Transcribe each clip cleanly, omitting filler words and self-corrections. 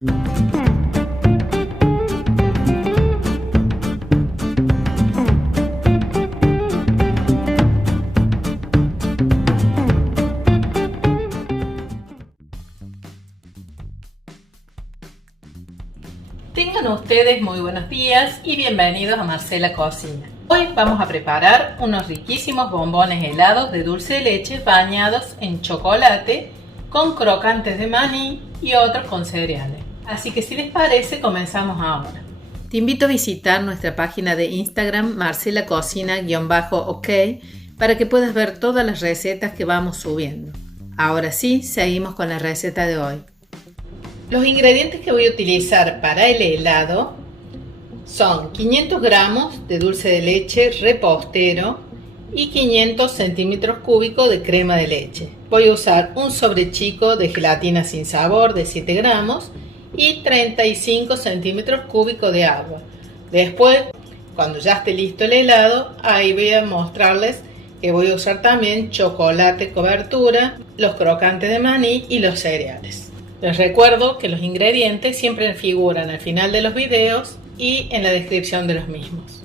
Tengan ustedes muy buenos días y bienvenidos a Marcela Cocina. Hoy vamos a preparar unos riquísimos bombones helados de dulce de leche bañados en chocolate con crocantes de maní y otros con cereales. Así que si les parece, comenzamos ahora. Te invito a visitar nuestra página de Instagram marcelacocina_ok para que puedas ver todas las recetas que vamos subiendo. Ahora sí, seguimos con la receta de hoy. Los ingredientes que voy a utilizar para el helado son 500 gramos de dulce de leche repostero y 500 centímetros cúbicos de crema de leche. Voy a usar un sobre chico de gelatina sin sabor de 7 gramos y 35 centímetros cúbicos de agua. Después, cuando ya esté listo el helado, ahí voy a mostrarles que voy a usar también chocolate cobertura, los crocantes de maní y los cereales. Les recuerdo que los ingredientes siempre figuran al final de los videos y en la descripción de los mismos.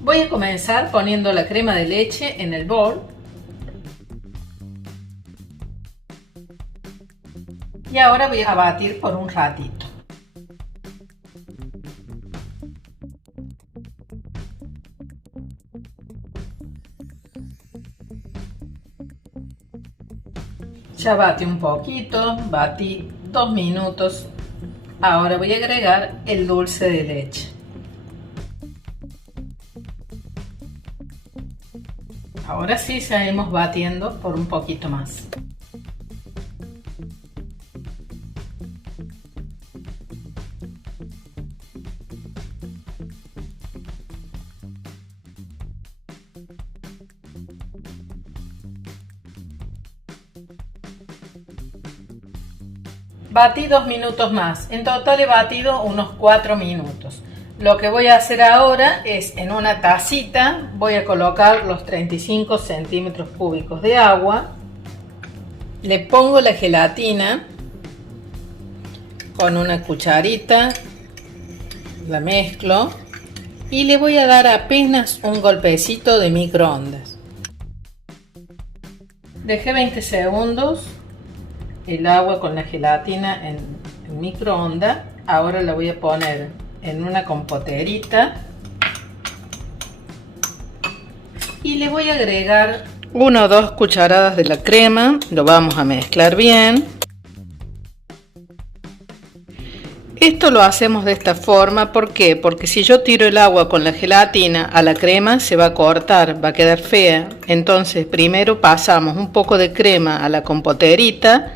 Voy a comenzar poniendo la crema de leche en el bol. Y ahora voy a batir por un ratito. Ya batí un poquito, batí 2 minutos. Ahora voy a agregar el dulce de leche. Ahora sí seguimos batiendo por un poquito más. Batí 2 minutos más, en total he batido unos 4 minutos. Lo que voy a hacer ahora es en una tacita voy a colocar los 35 centímetros cúbicos de agua. Le pongo la gelatina con una cucharita, la mezclo y le voy a dar apenas un golpecito de microondas. Dejé 20 segundos el agua con la gelatina en microondas. Ahora la voy a poner en una compoterita y le voy a agregar 1 o 2 cucharadas de la crema. Lo vamos a mezclar bien. Esto lo hacemos de esta forma, ¿por qué? Porque si yo tiro el agua con la gelatina a la crema se va a cortar, va a quedar fea. Entonces primero pasamos un poco de crema a la compoterita,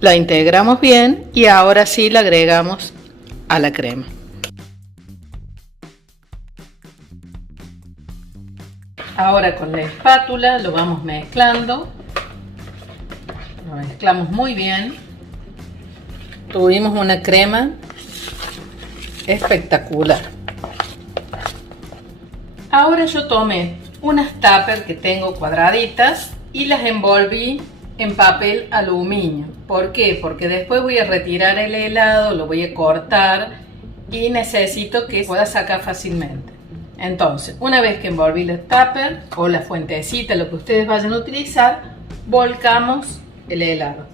la integramos bien y ahora sí la agregamos a la crema. Ahora con la espátula lo vamos mezclando. Lo mezclamos muy bien. Tuvimos una crema espectacular. Ahora yo tomé unas tuppers que tengo cuadraditas y las envolví en papel aluminio. ¿Por qué? Porque después voy a retirar el helado, lo voy a cortar y necesito que pueda sacar fácilmente. Entonces, una vez que envolví la tupper o la fuentecita, lo que ustedes vayan a utilizar, volcamos el helado.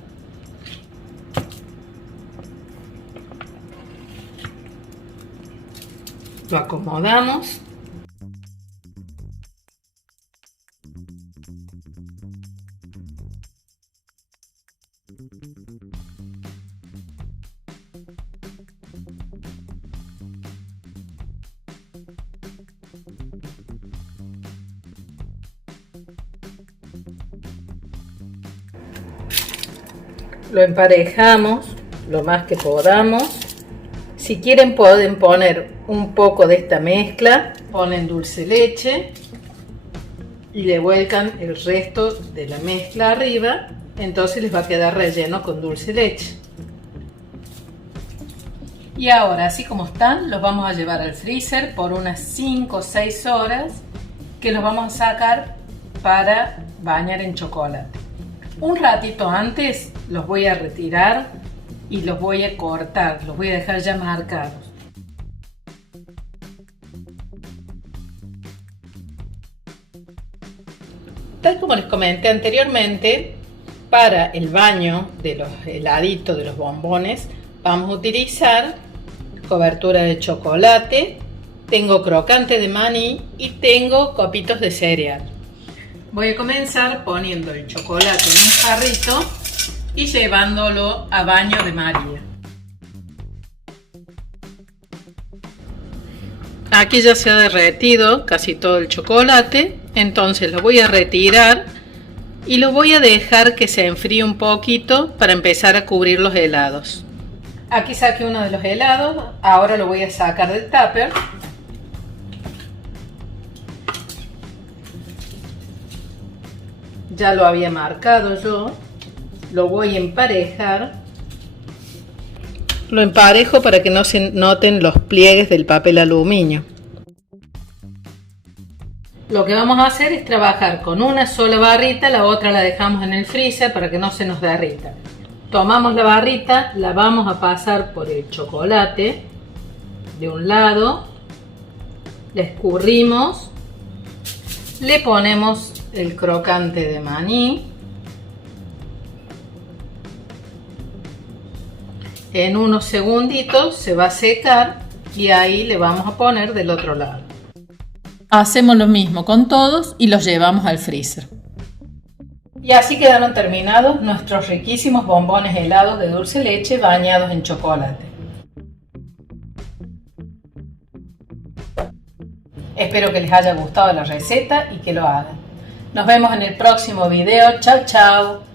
Lo acomodamos. Lo emparejamos lo más que podamos. Si quieren pueden poner un poco de esta mezcla, ponen dulce leche y le vuelcan el resto de la mezcla arriba, entonces les va a quedar relleno con dulce leche. Y ahora, así como están, los vamos a llevar al freezer por unas 5 o 6 horas, que los vamos a sacar para bañar en chocolate. Un ratito antes los voy a retirar y los voy a cortar, los voy a dejar ya marcados. Tal como les comenté anteriormente, para el baño de los heladitos, de los bombones, vamos a utilizar cobertura de chocolate, tengo crocante de maní y tengo copitos de cereal. Voy a comenzar poniendo el chocolate en un jarrito y llevándolo a baño de María. Aquí ya se ha derretido casi todo el chocolate, entonces lo voy a retirar y lo voy a dejar que se enfríe un poquito para empezar a cubrir los helados. Aquí saqué uno de los helados, ahora lo voy a sacar del tupper. Ya lo había marcado yo, lo voy a emparejar. Lo emparejo para que no se noten los pliegues del papel aluminio. Lo que vamos a hacer es trabajar con una sola barrita, la otra la dejamos en el freezer para que no se nos derrita. Tomamos la barrita, la vamos a pasar por el chocolate de un lado, la escurrimos, le ponemos el crocante de maní. En unos segunditos se va a secar y ahí le vamos a poner del otro lado. Hacemos lo mismo con todos y los llevamos al freezer. Y así quedaron terminados nuestros riquísimos bombones helados de dulce de leche bañados en chocolate. Espero que les haya gustado la receta y que lo hagan. Nos vemos en el próximo video. Chao, chao.